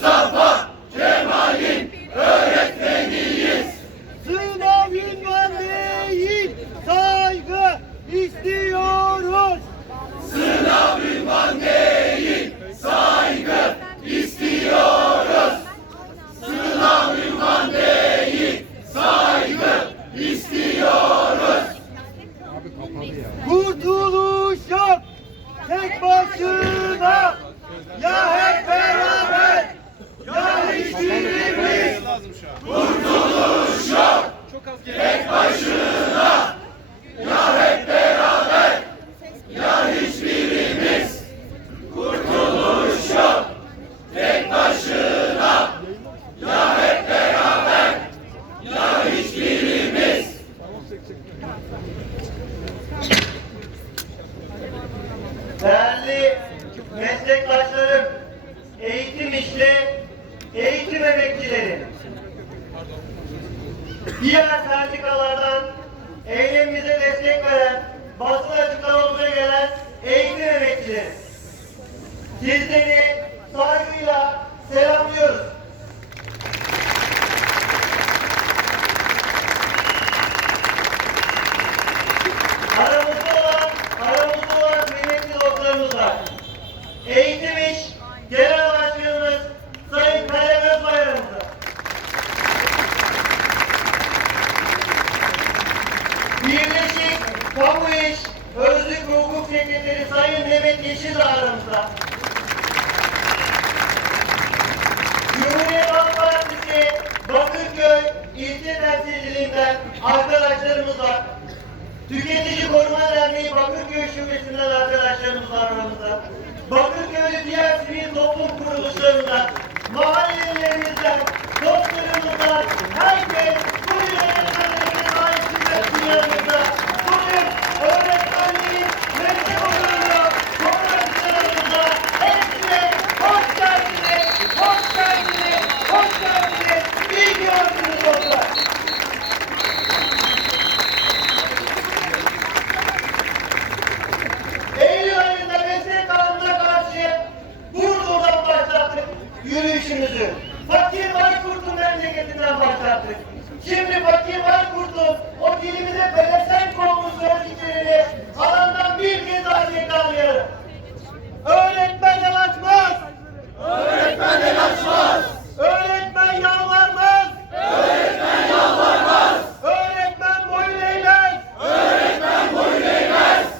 Sınav diğer sivil toplum kuruluşlarından, mahallelerimizden, dostlarımızdan, herkes bu yönetmenlerine ait hizmet yanımızda. Bugün öğretmenliğin meslek okulunda, kooperatiflerimizde hepsine hoş geldiniz, hoş geldiniz, hoş geldiniz. İyi ki varsınız dostlar. Eylül ayında meslek kanununa karşı Burdur'dan başlattık yürüyüşümüzü. Fakir Baykurt'un memleketinden başlattık. Şimdi Fakir Baykurt'un o dilimize pelesenk olmuş söylediklerini alandan bir kez daha tekrarlayalım. Öğretmen el açmaz. Öğretmen el açmaz. Öğretmen yalvarmaz. Öğretmen yalvarmaz. Öğretmen boyun eğmez.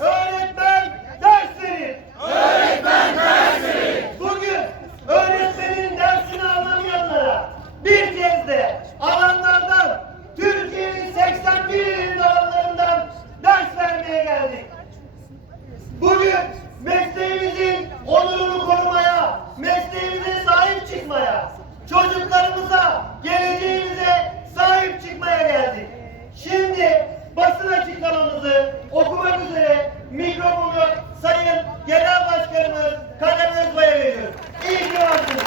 Öğretmen ders verir. Öğretmen ders verir. Bugün öğretmenin dersini anlamayanlara bir kez de alanlardan Türkiye'nin 81 ilinin alanlarından ders vermeye geldik. Bugün mesleğimizin onurunu korumaya, mesleğimize sahip çıkmaya, çocuklarımıza, geleceğimize sahip çıkmaya geldik. Şimdi basın açıklamamızı okumak üzere mikrofonu Sayın Genel Başkanımız Kalem Özbay'a veriyoruz. İyi ki varsınız.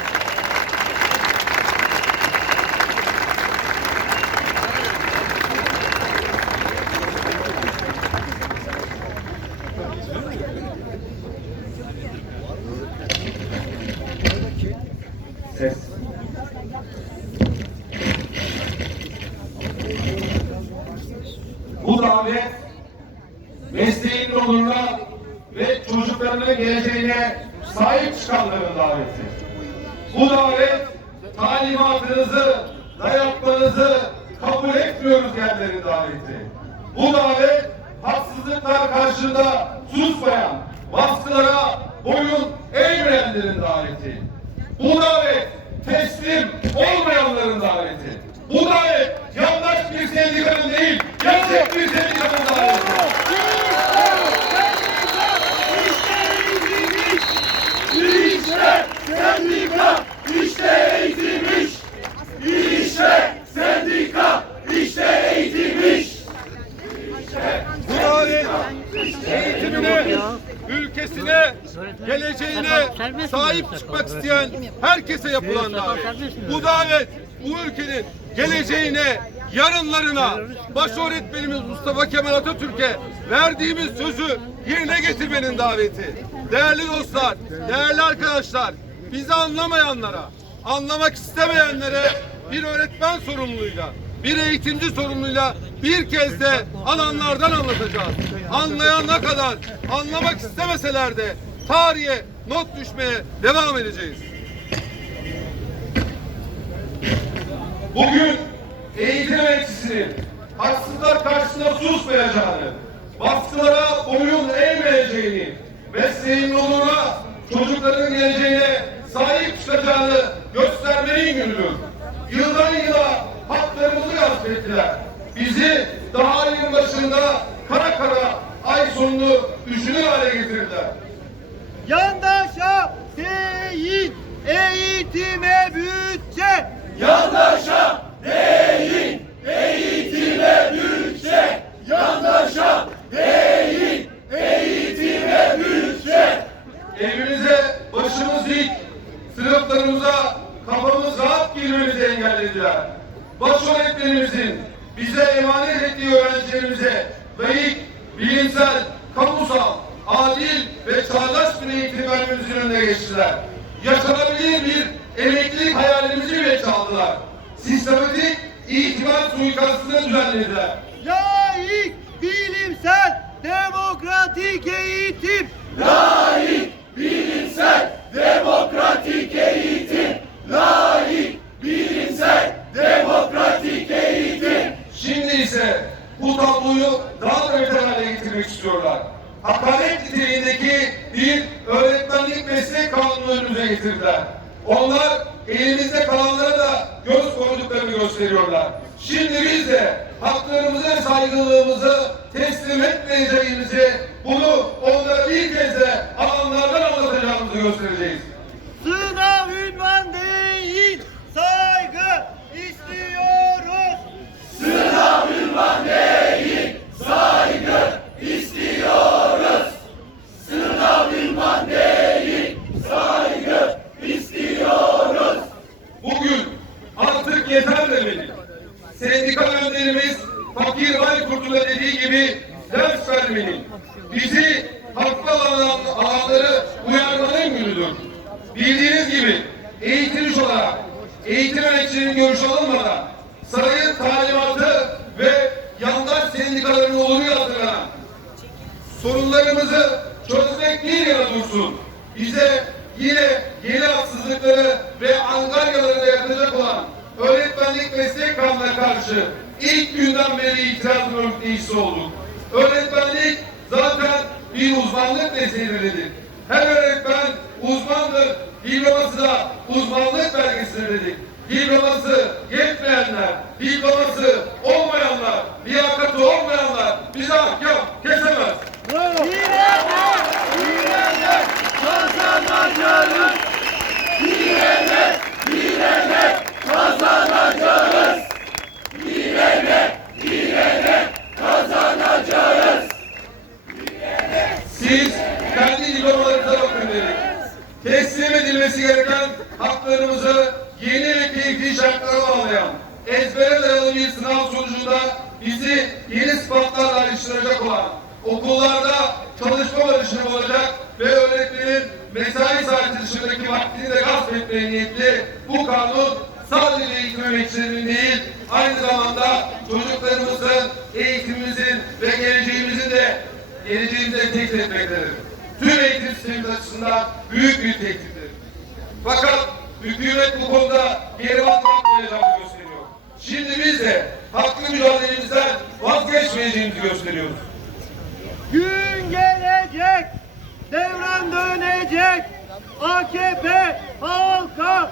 Ses. Bu davet onuruna ve çocuklarının geleceğine sahip çıkanların daveti. Bu davet talimatınızı, dayatmanızı kabul etmiyoruz diyenlerin daveti. Bu davet haksızlıklar karşısında susmayan, baskılara boyun eğmeyenlerin daveti. Bu davet teslim olmayanların daveti. Bu davet yandaş bir sendikanın değil, gerçek bir sendikanın daveti. İşte sendika, işte eğitim iş. İşte sendika, işte eğitim iş. Bu davet eğitimine, ülkesine, geleceğine sahip çıkmak isteyen herkese yapılan davet. Bu davet bu ülkenin geleceğine, yarınlarına baş öğretmenimiz Mustafa Kemal Atatürk'e verdiğimiz sözü yerine getirmenin daveti. Değerli dostlar, değerli arkadaşlar, bizi anlamayanlara, anlamak istemeyenlere bir öğretmen sorumluluğuyla, bir eğitimci sorumluluğuyla bir kez de alanlardan anlatacağız. Anlayana kadar, anlamak istemeseler de tarihe not düşmeye devam edeceğiz. Bugün eğitim emekçisinin haksızlar karşısında susmayacağını, baskılara boyun eğmeyeceğini, mesleğin onuruna, çocukların geleceğine sahip çıkacağını göstermenin günüdür. Yıldan yıla haklarımızı gasp ettiler. Bizi daha ayın başında kara kara ay sonunu düşünür hale getirdiler. Yandaşa değil, eğitime bütçe. Yandaşa değil, eğitime bütçe. Yandaşa değil, eğitime bütçe. Evimize başımız dik, sınıflarımıza kafamız rahat girmemizi engellediler. Baş öğretmenimizin bize emanet ettiği öğrencilerimize layık, bilimsel, kamusal, adil ve çağdaş bir eğitim vermemizin önüne geçtiler. Yaşanabilir bir emeklilik hayalimizi bile çaldılar. Sistematik itibar suikastını düzenlediler. Layık, bilimsel, demokratik eğitim. Layık, bilimsel, demokratik eğitim. Layık, bilimsel, demokratik eğitim. Şimdi ise bu tabloyu daha da beter hale getirmek istiyorlar. Hakaret niteliğindeki bir öğretmenlik meslek kanunu önümüze getirdiler. Onlar elimizde kalanlara da göz koyduklarını gösteriyorlar. Şimdi biz de haklarımızı ve saygınlığımızı teslim etmeyeceğimizi bunu onlara bir kez de alanlardan anlatacağımızı göstereceğiz. Sınav ünvan değil, saygı istiyoruz. Bugün artık yeter demeli. Sendika önderimiz Fakir Baykurt'un dediği gibi ders vermeli. Bizi haklı alan, alanları uyarmanın günüdür. Bildiğiniz gibi eğitim iş olarak eğitim emekçinin görüşü alınmadan sarayın talimatı ve yandaş sendikaların yolunu hazırlanan sorunlarımızı çözmek bir yana dursun. Bize yine yeni haksızlıkları ve angaryaları da yapacak olan öğretmenlik meslek kanuna karşı ilk günden beri itiraz örgütleyicisi olduk. Öğretmenlik zaten bir uzmanlık dedik. Her öğretmen uzmandır, diploması da uzmanlık belgesidir dedik. Diploması yetmeyenler, diploması olmayanlar, liyakati olmayanlar bize ahkam kesemez. Direne, direne, kazanacağız. Siz kendi diplomalarınıza bakın dedik. Teslim edilmesi gereken haklarımızı yeni ve şartlara bağlayan, ezbere dayalı bir sınav bizi yeni sıfatlarla ayrıştıracak olan, okullarda çalışma barışı olacak ve öğretmenin mesai saati dışındaki vaktini de gasp etmeye niyetli bu kanun sadece eğitim emekçilerinin değil, aynı zamanda çocuklarımızın, eğitimimizin ve geleceğimizin de geleceğimize tehdit etmektedir. Tüm eğitim sistemimiz açısından büyük bir tehdittir. Fakat hükümet bu konuda geri atmayacağını gösteriyor. Şimdi biz de haklı mücadelemizden vazgeçmeyeceğimizi gösteriyoruz. Gün gelecek, devran dönecek. AKP halka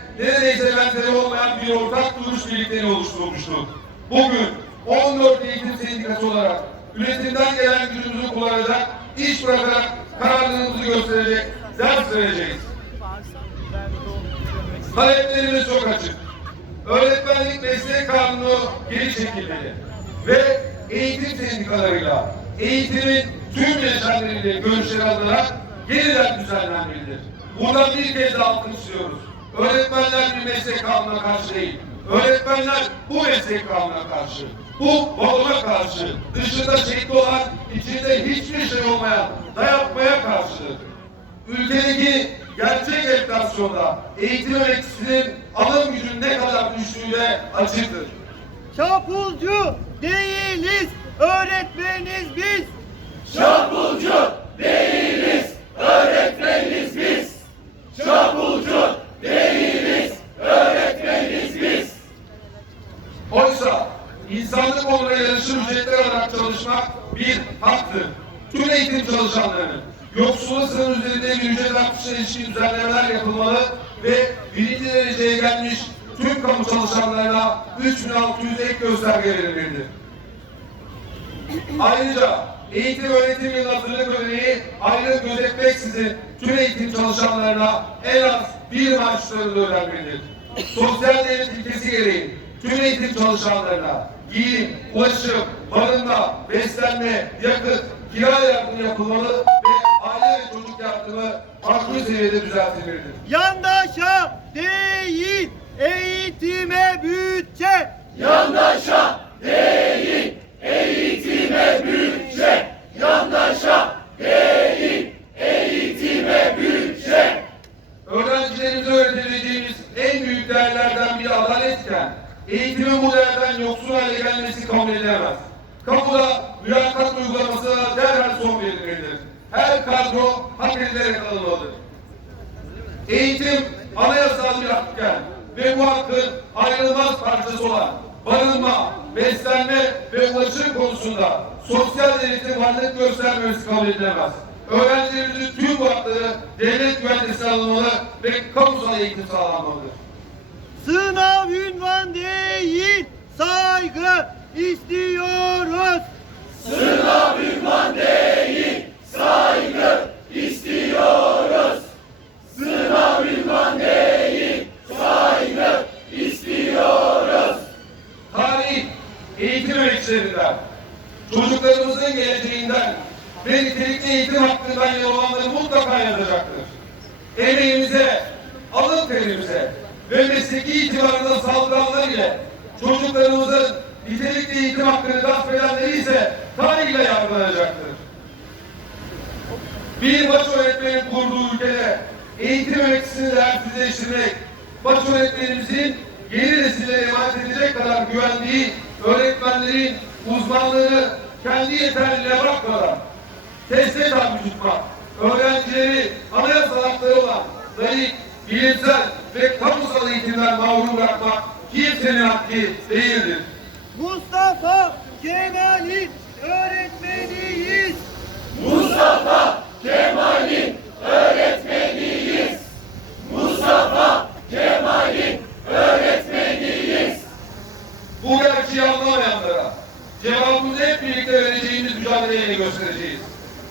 neredeyse benzeri olmayan bir ortak duruş birlikleri oluşturmuştur. Bugün 14 eğitim sendikası olarak üretimden gelen gücümüzü kullanacak, iş bırakarak kararlılığımızı gösterecek ders vereceğiz. Taleplerimiz çok açık. Öğretmenlik meslek kanunu geri çekilmeli. Ve eğitim sendikalarıyla eğitimin tüm bileşenleriyle görüşleri alınarak yeniden düzenlenmelidir. Buradan bir kez daha altını istiyoruz. Öğretmenler bir meslek kanununa karşı değil. Öğretmenler bu meslek kanununa karşı. Bu babama karşı. Dışında şekli olan, içinde hiçbir şey olmayan dayatmaya karşıdır ülkedeki gerçek enflasyonda eğitim öğretisinin alım gücünün ne kadar düştüğüne açıktır. Çapulcu değiliz, öğretmeniz biz. Çapulcu değiliz, öğretmeniz biz. Çapulcu değiliz, öğretmeniz biz. Oysa insanlık onlara yarışır ücretler alarak çalışmak bir haktır. Tüm eğitim çalışanlarının yoksulluğun sınır üzerinde bir ücret artışına ilişkin düzenlemeler yapılmalı ve birinci dereceye gelmiş tüm kamu çalışanlarına 3600 ek gösterge verilmelidir. Ayrıca eğitim öğretim yılı hazırlık ödeneği ayrı gözetmeksizin tüm eğitim çalışanlarına en az bir maaş ödenmelidir. Sosyal devlet ilkesi gereği tüm eğitim çalışanlarına giyim, ulaşım, barınma, beslenme, yakıt, kira yardımı yapılmalı ve aile ve çocuk yardımı farklı seviyede düzeltilmelidir. Yandaşa değil, eğitime bütçe. Yandaşa değil, eğitime bütçe. Yandaşa değil, eğitime bütçe. Öğrencilerimize öğretebileceğimiz en büyük değerlerden biri adaletken eğitimin bu değerden yoksun hale gelmesi kabul edilemez. Kamuda mülakat uygulamasına derhal son verilmelidir. Her kadro hak edilerek alınmalıdır. Eğitim anayasal bir hakken ve bu hakkın ayrılmaz parçası olan barınma, beslenme ve ulaşım konusunda sosyal devletin varlık göstermemesi kabul edilemez. Öğrencilerimizin tüm bu hakları devlet güvencesi alınmalı ve kamusal eğitim sağlanmalıdır. Sınav ünvan değil, saygı istiyoruz. Sınav ünvan değil, saygı istiyoruz. Sınav ünvan değil, saygı istiyoruz. Tarih, eğitim öğreticilerinden, çocuklarımızın geleceğinden ve nitelikli eğitim hakkından yana olanları mutlaka yazacaktır. Emeğimize, alın terimize ve mesleki itibarına saldıranlar ile çocuklarımızın nitelikli eğitim hakkını gasp edenleri ise tarihle yargılanacaktır. Bir baş öğretmenin kurduğu ülkede eğitim öğretisini değersizleştirmek, baş öğretmenimizin yeni nesillere emanet edecek kadar güvendiği öğretmenlerin uzmanlığını kendi yeterliliğine bakmadan teste tabi tutmak, öğrencileri anayasal hakları olan layık, bilimsel ve kamusal eğitimden mahrum bırakmak kimsenin hakkı değildir. Mustafa Kemal'in öğretmeniyiz. Mustafa Kemal'in öğretmeniyiz. Mustafa Kemal'in öğretmeniyiz. Bu gerçeği anlamayanlara cevabımızı hep birlikte vereceğimiz mücadeleyle göstereceğiz.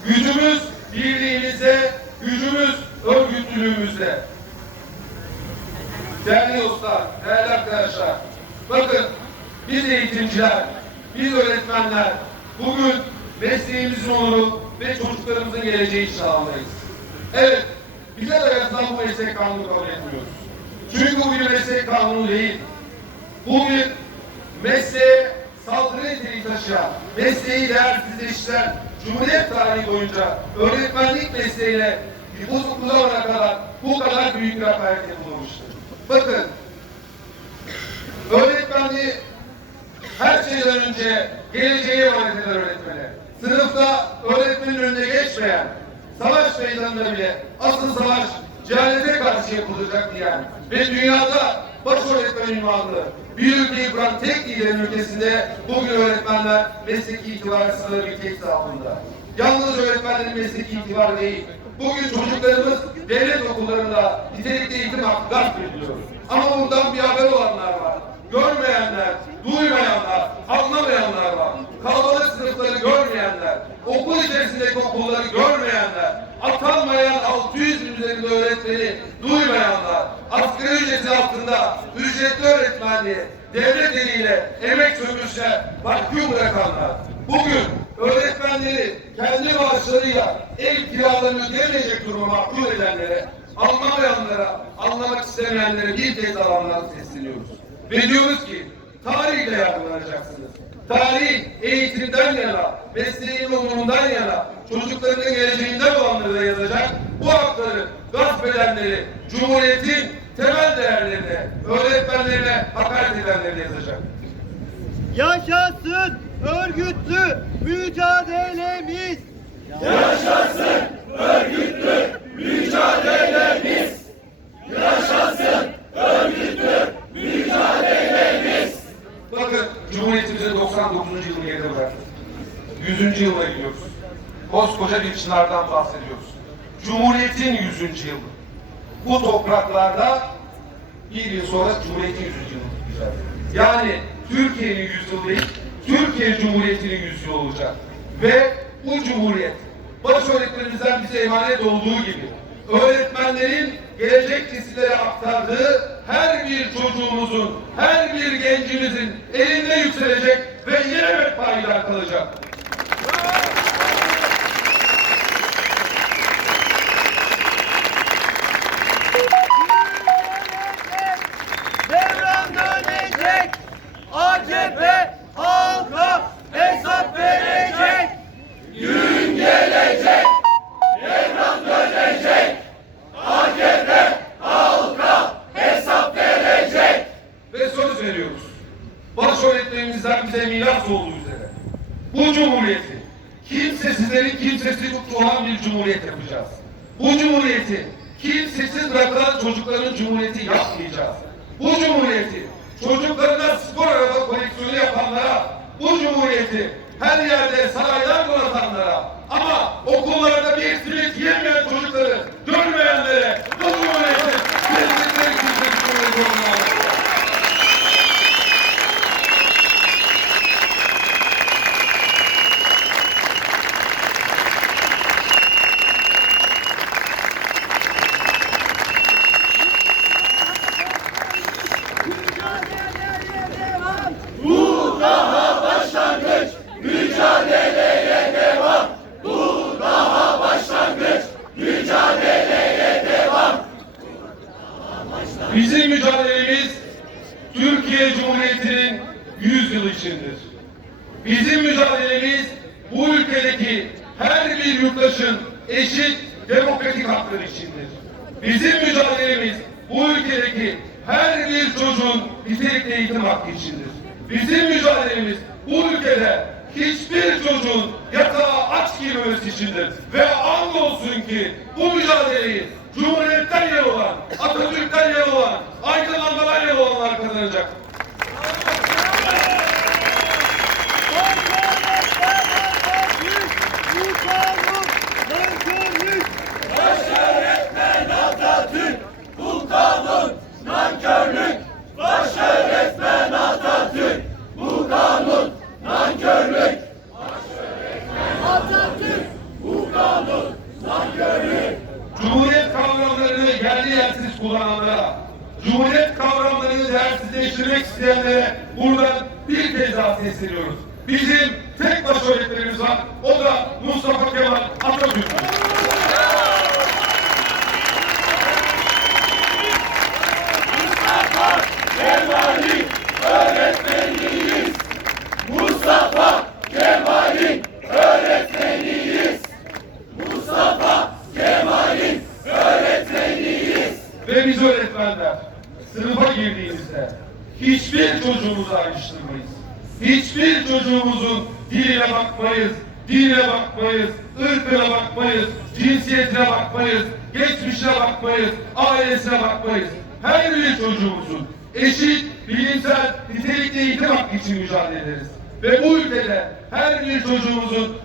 Gücümüz birliğimizde, gücümüz örgütlülüğümüzde. Değerli dostlar, değerli arkadaşlar, bakın biz eğitimciler, biz öğretmenler bugün mesleğimizin onuru ve çocuklarımızın geleceği için alandayız. Evet, bize dayatılan bu meslek kanunu kabul etmiyoruz. Çünkü bu bir meslek kanunu değil. Bu bir mesleğe saldırı niteliği taşıyan, mesleği değersizleştiren, Cumhuriyet tarihi boyunca öğretmenlik mesleğine bu, zamana kadar bu kadar büyük bir hakaret yapılmamıştır. Bakın, öğretmenliği her şeyden önce geleceğe emanet eder öğretmene. Sınıfta öğretmenin önüne geçmeyen, savaş meydanında bile asıl savaş cehalete karşı yapılacak diyen ve dünyada baş öğretmen bir ülkeyi kuran tek liderin ülkesinde bugün öğretmenler mesleki itibar sınırı bir tehdit altında. Yalnız öğretmenlerin mesleki itibarı değil, bugün çocuklarımız devlet okullarında nitelikli eğitim hakkı gasp ediliyor. Ama buradan bir haber olanlar var görmeyenler, duymayanlar, anlamayanlar var. Kalabalık sınıfları görmeyenler, okul içerisindeki okulları görmeyenler, atanmayan 600 bin üzerinde öğretmeni duymayanlar, asgari ücreti altında ücretli öğretmenliği devlet eliyle emek sömürse mahkum bırakanlar. Bugün öğretmenleri kendi maaşlarıyla ev kiralarını ödeyemeyecek duruma mahkum edenlere, anlamayanlara, anlamak istemeyenlere bir kez daha sesleniyoruz. Ve diyoruz ki, tarihle yargılanacaksınız. Tarih eğitimden yana, mesleğin onurundan yana, çocuklarının geleceğinden olanları da yazacak. Bu hakları gasp edenleri, Cumhuriyet'in temel değerlerine, öğretmenlerine hakaret edenleri de yazacak. Yaşasın örgütlü mücadelemiz. Bakın Koskoca bir çınardan bahsediyoruz. Cumhuriyetin 100. yılı. Bu topraklarda bir yıl sonra Cumhuriyetin 100. yılı. Yani Türkiye'nin 100 yılı değil, Türkiye Cumhuriyeti'nin 100 yılı olacak. Ve bu Cumhuriyet, baş öğretmenimizden bize emanet olduğu gibi, öğretmenlerin gelecek nesillere aktardığı her bir çocuğumuzun, her bir gencimizin elinde yükselecek ve yine payidar kalacak. Devran dönecek. AKP halka hesap verecek. Ve söz veriyoruz. Baş öğretmenimizden bize miras olduğu üzere. Bu cumhuriyeti kimsesizlerin kimsesiz olan bir cumhuriyet yapacağız. Bu cumhuriyeti kimsesiz bırakılan çocukların cumhuriyeti yapmayacağız. Bu cumhuriyeti çocuklarına spor araba koleksiyonu yapanlara, bu cumhuriyeti her yerde saraylar donatanlara ama okullarda bir simit yemeyen çocukları görmeyenlere bu cumhuriyeti kesinlikle kimsesiz cumhuriyeti olmalı. Bizim mücadelemiz Türkiye Cumhuriyeti'nin 100 yılı içindir. Bizim mücadelemiz bu ülkedeki her bir yurttaşın eşit demokratik hakları içindir. Bizim mücadelemiz bu ülkedeki her bir çocuğun nitelikli eğitim hakkı içindir. Bizim mücadelemiz bu ülkede hiçbir çocuğun yatağa aç girmemesi içindir. Ve andolsun ki bu mücadeleyi Cumhuriyet'ten yer olan, Atatürk'ten yer olan, aydınlanmadan yer olanlar kazanacak. Bu kanun nankörlük. Cumhuriyet kavramlarını yerli yersiz kullananlara, Cumhuriyet kavramlarını değersizleştirmek isteyenlere buradan bir kez daha sesleniyoruz. Bizim tek baş öğretmenimiz var, o da Mustafa Kemal Atatürk. Ve biz öğretmenler sınıfa girdiğimizde hiçbir çocuğumuzu ayrıştırmayız. Hiçbir çocuğumuzun diline bakmayız, dinine bakmayız, ırkına bakmayız, cinsiyetine bakmayız, geçmişine bakmayız, ailesine bakmayız. Her bir çocuğumuzun eşit, bilimsel, nitelikli eğitim hakkı için mücadele ederiz. Ve bu ülkede her bir çocuğumuzun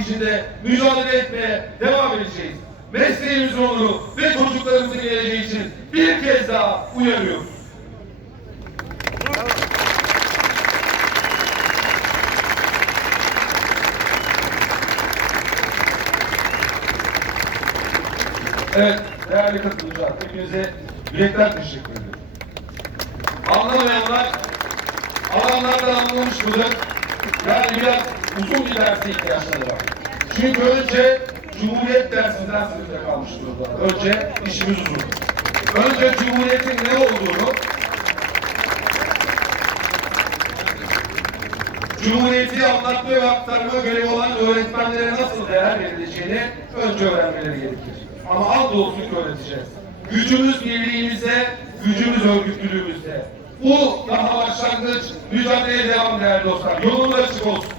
içinde mücadele etmeye devam edeceğiz. Mesleğimizin onuru ve çocuklarımızın geleceği için bir kez daha uyarıyoruz. Evet, değerli katılımcılar, hepinize yürekten teşekkür ederim. Anlamayanlar alanlardan anlamış mıdır? Yani biraz uzun bir derse ihtiyaçları var. Çünkü önce Cumhuriyet dersinden sınıfta kalmış durumda. Önce işimiz uzun. Önce Cumhuriyet'in ne olduğunu, Cumhuriyeti anlatma ve aktarma görevi olan öğretmenlere nasıl değer verileceğini önce öğrenmeleri gerekir. Ama az olsun öğreteceğiz. Gücümüz birliğimizde, gücümüz örgütlülüğümüzde. Bu daha başlangıç, mücadeleye devam değerli dostlar. Yolunuz açık olsun.